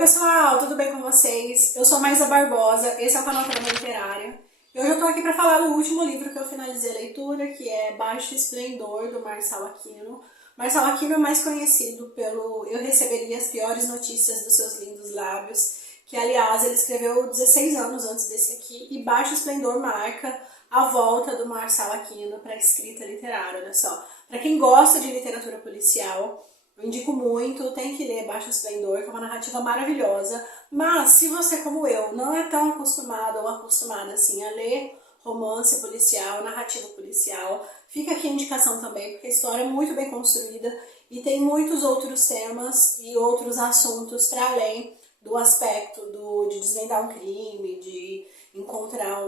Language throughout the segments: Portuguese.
pessoal, tudo bem com vocês? Eu sou Maísa Barbosa, esse é o canal Trama Literária. E hoje eu tô aqui para falar do último livro que eu finalizei a leitura, que é Baixo Esplendor, do Marçal Aquino. Marçal Aquino é mais conhecido pelo Eu Receberia as Piores Notícias dos Seus Lindos Lábios, que aliás ele escreveu 16 anos antes desse aqui, e Baixo Esplendor marca a volta do Marçal Aquino para a escrita literária, olha só. Para quem gosta de literatura policial, eu indico muito, tem que ler Baixo Esplendor, que é uma narrativa maravilhosa, mas se você, como eu, não é tão acostumado ou acostumada assim a ler romance policial, narrativa policial, fica aqui a indicação também, porque a história é muito bem construída e tem muitos outros temas e outros assuntos para além do aspecto de desvendar um crime, de encontrar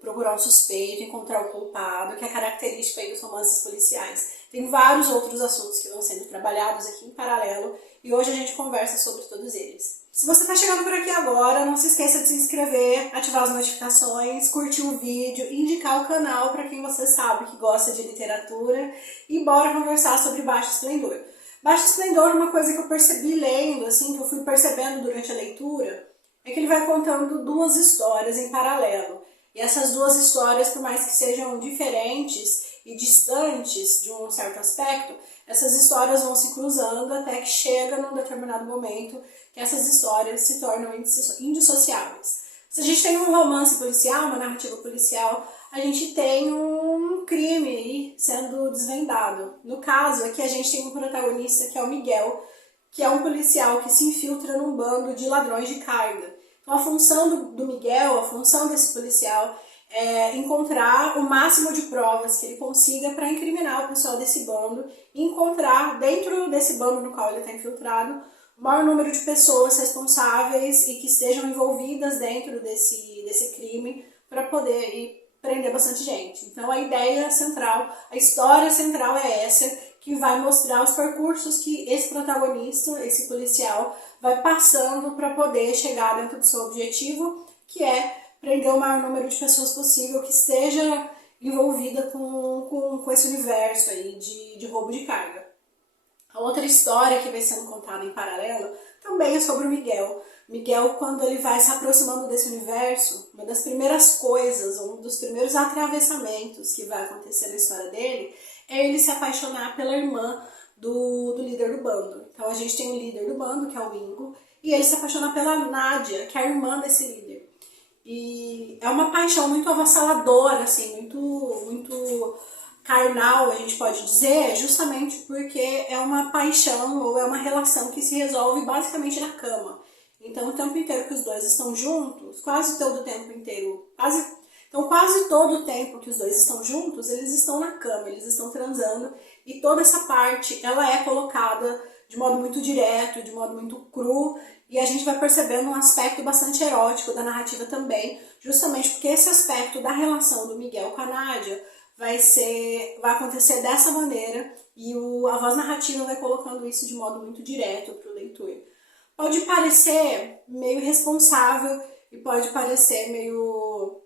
procurar um suspeito, encontrar o culpado, que é característica aí dos romances policiais. Tem vários outros assuntos que vão sendo trabalhados aqui em paralelo e hoje a gente conversa sobre todos eles. Se você está chegando por aqui agora, não se esqueça de se inscrever, ativar as notificações, curtir o vídeo, indicar o canal para quem você sabe que gosta de literatura e bora conversar sobre Baixo Esplendor. Baixo Esplendor, uma coisa que eu percebi lendo, assim, que eu fui percebendo durante a leitura, é que ele vai contando duas histórias em paralelo. E essas duas histórias, por mais que sejam diferentes e distantes de um certo aspecto, essas histórias vão se cruzando até que chega num determinado momento que essas histórias se tornam indissociáveis. Se a gente tem um romance policial, uma narrativa policial, a gente tem um crime aí sendo desvendado. No caso, aqui a gente tem um protagonista que é o Miguel, que é um policial que se infiltra num bando de ladrões de carga. Então a função do Miguel, a função desse policial é encontrar o máximo de provas que ele consiga para incriminar o pessoal desse bando e encontrar dentro desse bando no qual ele está infiltrado o maior número de pessoas responsáveis e que estejam envolvidas dentro desse crime para poder prender bastante gente. Então a ideia central, a história central é essa, que vai mostrar os percursos que esse protagonista, esse policial, vai passando para poder chegar dentro do seu objetivo, que é prender o maior número de pessoas possível que esteja envolvida com esse universo aí de roubo de carga. A outra história que vai sendo contada em paralelo também é sobre o Miguel. Miguel, quando ele vai se aproximando desse universo, uma das primeiras coisas, um dos primeiros atravessamentos que vai acontecer na história dele, é ele se apaixonar pela irmã do líder do bando. Então a gente tem o líder do bando, que é o Ingo, e ele se apaixona pela Nádia, que é a irmã desse líder. E é uma paixão muito avassaladora, assim, muito carnal, a gente pode dizer, justamente porque é uma paixão ou é uma relação que se resolve basicamente na cama. Então o tempo inteiro que os dois estão juntos, quase todo o tempo que os dois estão juntos, eles estão na cama, eles estão transando, e toda essa parte, ela é colocada de modo muito direto, de modo muito cru, e a gente vai percebendo um aspecto bastante erótico da narrativa também, justamente porque esse aspecto da relação do Miguel com a Nádia vai acontecer dessa maneira, e a voz narrativa vai colocando isso de modo muito direto para o leitor. Pode parecer meio irresponsável e pode parecer meio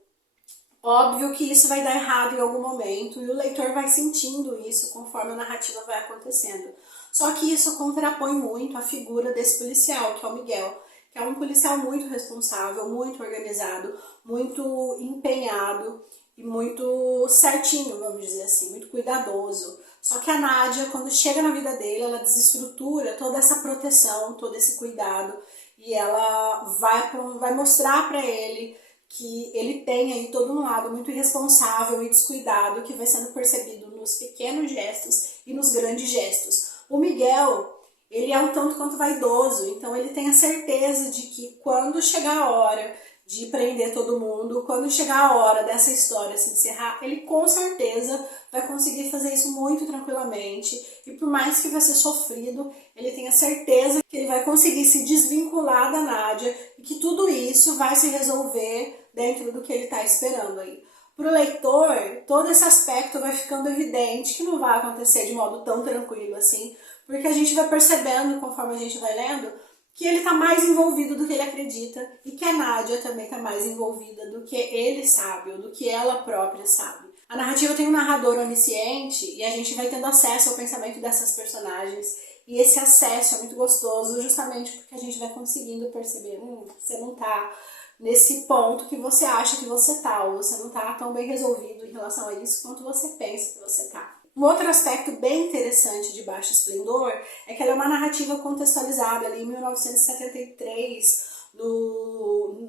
óbvio que isso vai dar errado em algum momento e o leitor vai sentindo isso conforme a narrativa vai acontecendo. Só que isso contrapõe muito a figura desse policial, que é o Miguel, que é um policial muito responsável, muito organizado, muito empenhado e muito certinho, vamos dizer assim, muito cuidadoso. Só que a Nádia, quando chega na vida dele, ela desestrutura toda essa proteção, todo esse cuidado, e ela vai mostrar para ele que ele tem aí todo um lado muito irresponsável e descuidado que vai sendo percebido nos pequenos gestos e nos grandes gestos. O Miguel, ele é um tanto quanto vaidoso, então ele tem a certeza de que quando chegar a hora de prender todo mundo, quando chegar a hora dessa história se encerrar, ele com certeza vai conseguir fazer isso muito tranquilamente, e por mais que vai ser sofrido, ele tem a certeza que ele vai conseguir se desvincular da Nádia e que tudo isso vai se resolver dentro do que ele está esperando aí. Para o leitor, todo esse aspecto vai ficando evidente que não vai acontecer de modo tão tranquilo assim, porque a gente vai percebendo, conforme a gente vai lendo, que ele está mais envolvido do que ele acredita e que a Nádia também está mais envolvida do que ele sabe ou do que ela própria sabe. A narrativa tem um narrador onisciente e a gente vai tendo acesso ao pensamento dessas personagens e esse acesso é muito gostoso, justamente porque a gente vai conseguindo perceber, você não tá nesse ponto que você acha que você tá, ou você não tá tão bem resolvido em relação a isso quanto você pensa que você tá. Um outro aspecto bem interessante de Baixo Esplendor é que ela é uma narrativa contextualizada ali em 1973,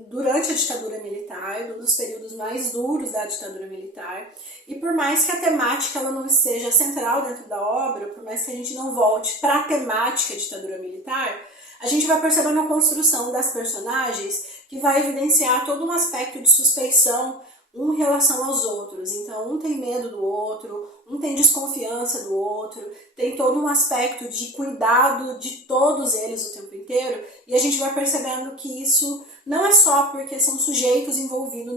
durante a ditadura militar, um dos períodos mais duros da ditadura militar, e por mais que a temática ela não esteja central dentro da obra, por mais que a gente não volte para a temática ditadura militar, a gente vai percebendo a construção das personagens que vai evidenciar todo um aspecto de suspeição um em relação aos outros. Então, um tem medo do outro, um tem desconfiança do outro, tem todo um aspecto de cuidado de todos eles o tempo inteiro, e a gente vai percebendo que isso não é só porque são sujeitos envolvidos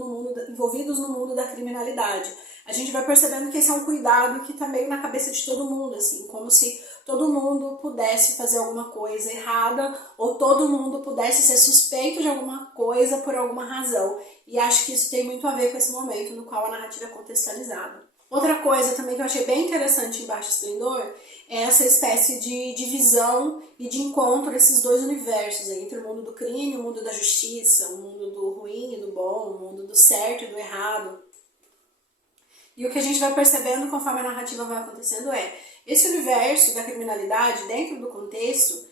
no mundo da criminalidade. A gente vai percebendo que esse é um cuidado que está meio na cabeça de todo mundo, assim, como se todo mundo pudesse fazer alguma coisa errada ou todo mundo pudesse ser suspeito de alguma coisa por alguma razão. E acho que isso tem muito a ver com esse momento no qual a narrativa é contextualizada. Outra coisa também que eu achei bem interessante em Baixo Esplendor é essa espécie de divisão e de encontro desses dois universos, entre o mundo do crime e o mundo da justiça, o mundo do ruim e do bom, o mundo do certo e do errado. E o que a gente vai percebendo conforme a narrativa vai acontecendo é, esse universo da criminalidade, dentro do contexto,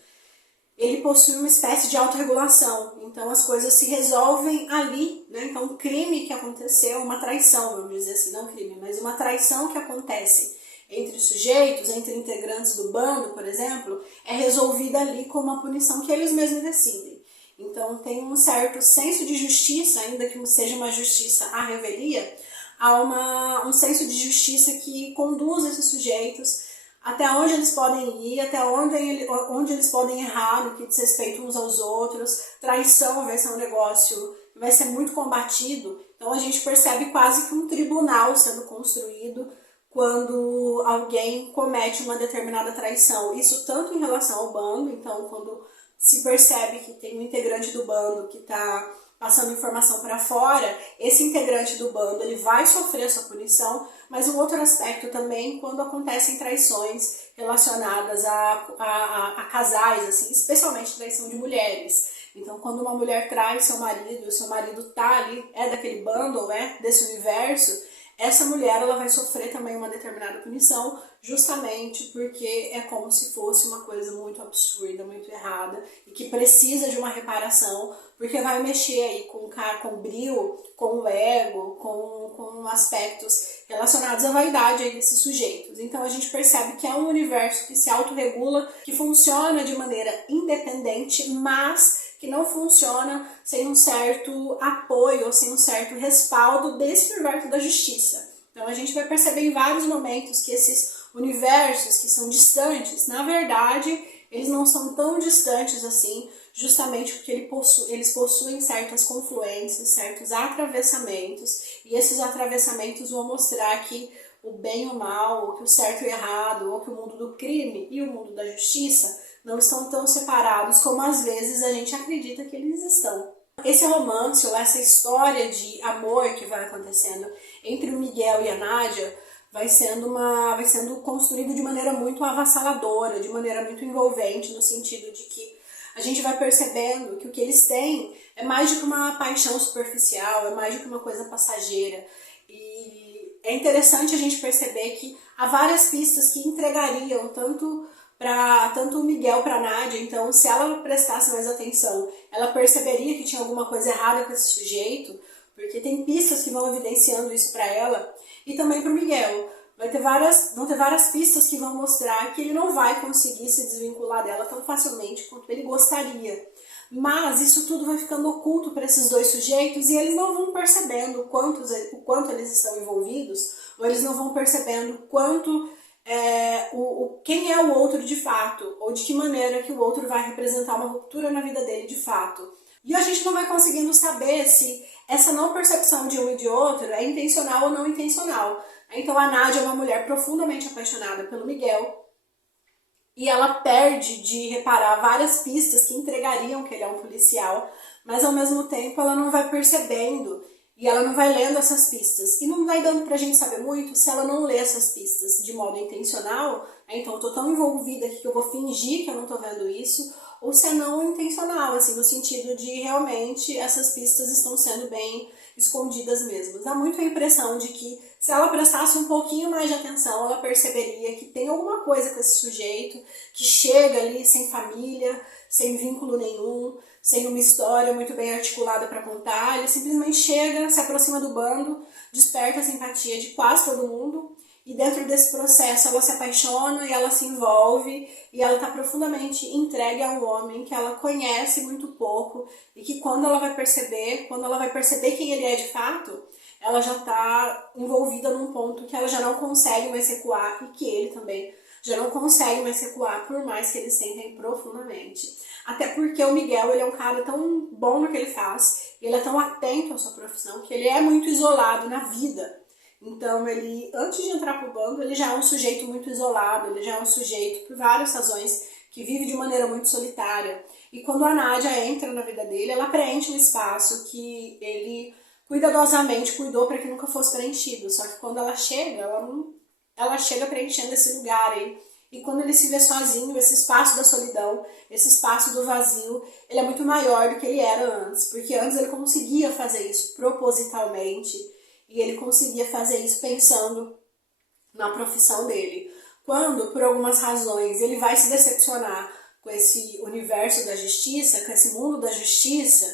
ele possui uma espécie de autorregulação. Então as coisas se resolvem ali, né? Então o crime que aconteceu, uma traição, vamos dizer assim, não crime, mas uma traição que acontece entre sujeitos, entre integrantes do bando, por exemplo, é resolvida ali com uma punição que eles mesmos decidem. Então tem um certo senso de justiça, ainda que seja uma justiça à revelia, há um senso de justiça que conduz esses sujeitos até onde eles podem ir, até onde eles podem errar no que diz respeito uns aos outros. Traição vai ser um negócio que vai ser muito combatido, então a gente percebe quase que um tribunal sendo construído quando alguém comete uma determinada traição. Isso tanto em relação ao bando, então quando se percebe que tem um integrante do bando que está passando informação para fora, esse integrante do bando ele vai sofrer sua punição, mas um outro aspecto também quando acontecem traições relacionadas a casais, assim, especialmente traição de mulheres. Então, quando uma mulher trai seu marido tá ali, é daquele bando ou é desse universo, essa mulher ela vai sofrer também uma determinada punição, justamente porque é como se fosse uma coisa muito absurda, muito errada, e que precisa de uma reparação, porque vai mexer aí com o brio, com o ego, com aspectos relacionados à vaidade aí desses sujeitos. Então a gente percebe que é um universo que se autorregula, que funciona de maneira independente, mas que não funciona sem um certo apoio ou sem um certo respaldo desse universo da justiça. Então a gente vai perceber em vários momentos que esses universos que são distantes, na verdade, eles não são tão distantes assim, justamente porque eles possuem certas confluências, certos atravessamentos, e esses atravessamentos vão mostrar que o bem e o mal, ou que o certo e o errado, ou que o mundo do crime e o mundo da justiça não estão tão separados como às vezes a gente acredita que eles estão. Esse romance, ou essa história de amor que vai acontecendo entre o Miguel e a Nádia, vai sendo construído de maneira muito avassaladora, de maneira muito envolvente, no sentido de que a gente vai percebendo que o que eles têm é mais do que uma paixão superficial, é mais do que uma coisa passageira. E é interessante a gente perceber que há várias pistas que entregariam tanto o Miguel para a Nádia. Então, se ela prestasse mais atenção, ela perceberia que tinha alguma coisa errada com esse sujeito, porque tem pistas que vão evidenciando isso para ela, e também para o Miguel. Vão ter várias pistas que vão mostrar que ele não vai conseguir se desvincular dela tão facilmente quanto ele gostaria. Mas isso tudo vai ficando oculto para esses dois sujeitos e eles não vão percebendo o quanto eles estão envolvidos, ou eles não vão percebendo quem é o outro de fato, ou de que maneira que o outro vai representar uma ruptura na vida dele de fato. E a gente não vai conseguindo saber se essa não percepção de um e de outro é intencional ou não intencional. Então a Nádia é uma mulher profundamente apaixonada pelo Miguel, e ela perde de reparar várias pistas que entregariam que ele é um policial, mas ao mesmo tempo ela não vai percebendo e ela não vai lendo essas pistas. E não vai dando pra gente saber muito se ela não lê essas pistas de modo intencional, Então eu tô tão envolvida aqui que eu vou fingir que eu não tô vendo isso, ou se é não intencional, assim, no sentido de realmente essas pistas estão sendo bem escondidas mesmo. Dá muito a impressão de que se ela prestasse um pouquinho mais de atenção, ela perceberia que tem alguma coisa com esse sujeito, que chega ali sem família, sem vínculo nenhum, sem uma história muito bem articulada para contar. Ele simplesmente chega, se aproxima do bando, desperta a simpatia de quase todo mundo, e dentro desse processo ela se apaixona e ela se envolve e ela está profundamente entregue a um homem que ela conhece muito pouco e que quando ela vai perceber quem ele é de fato, ela já está envolvida num ponto que ela já não consegue mais recuar e que ele também já não consegue mais recuar, por mais que eles sentem profundamente. Até porque o Miguel, ele é um cara tão bom no que ele faz, ele é tão atento à sua profissão, que ele é muito isolado na vida. Então, ele, antes de entrar pro bando, ele já é um sujeito muito isolado, ele já é um sujeito, por várias razões, que vive de maneira muito solitária. E quando a Nádia entra na vida dele, ela preenche um espaço que ele cuidadosamente cuidou para que nunca fosse preenchido. Só que quando ela chega, ela chega preenchendo esse lugar aí. E quando ele se vê sozinho, esse espaço da solidão, esse espaço do vazio, ele é muito maior do que ele era antes. Porque antes ele conseguia fazer isso propositalmente, e ele conseguia fazer isso pensando na profissão dele. Quando, por algumas razões, ele vai se decepcionar com esse universo da justiça, com esse mundo da justiça,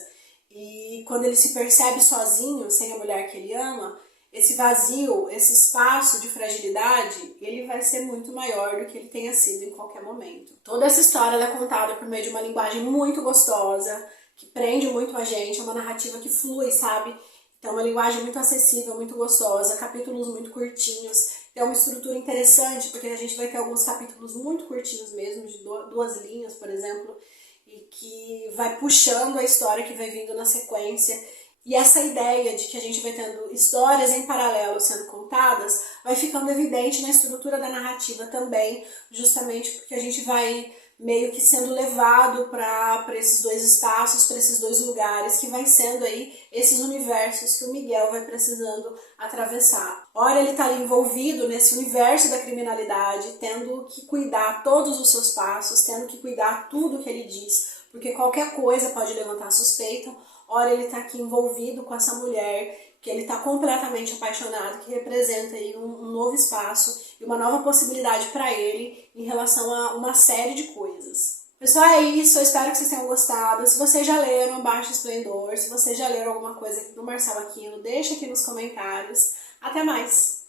e quando ele se percebe sozinho, sem a mulher que ele ama, esse vazio, esse espaço de fragilidade, ele vai ser muito maior do que ele tenha sido em qualquer momento. Toda essa história ela é contada por meio de uma linguagem muito gostosa, que prende muito a gente, é uma narrativa que flui, sabe? Então, é uma linguagem muito acessível, muito gostosa, capítulos muito curtinhos. É uma estrutura interessante, porque a gente vai ter alguns capítulos muito curtinhos mesmo, de 2 linhas, por exemplo, e que vai puxando a história que vai vindo na sequência. E essa ideia de que a gente vai tendo histórias em paralelo sendo contadas, vai ficando evidente na estrutura da narrativa também, justamente porque a gente vai meio que sendo levado para esses 2 espaços, para esses 2 lugares, que vai sendo aí esses universos que o Miguel vai precisando atravessar. Ora, ele está ali envolvido nesse universo da criminalidade, tendo que cuidar todos os seus passos, tendo que cuidar tudo que ele diz, porque qualquer coisa pode levantar suspeita. Ora, ele está aqui envolvido com essa mulher, que ele está completamente apaixonado, que representa aí um novo espaço e uma nova possibilidade para ele em relação a uma série de coisas. Pessoal, é isso. Eu espero que vocês tenham gostado. Se vocês já leram Baixo Esplendor, se vocês já leram alguma coisa do Marcelo Aquino, deixa aqui nos comentários. Até mais!